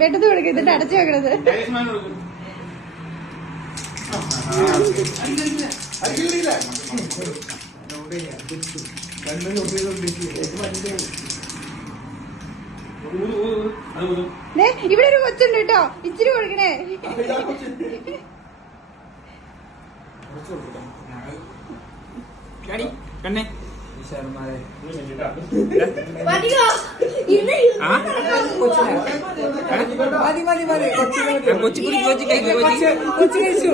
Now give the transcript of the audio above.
വെട്ടത്ത് കൊടുക്കും എന്നിട്ട് അടച്ചു വെക്കണത്. ഇവിടെ ഒരു കൊച്ചുണ്ട് കേട്ടോ, ഇച്ചിരി കൊടുക്കണേ. കണ്ണേ കൊച്ചു കഴിച്ചു.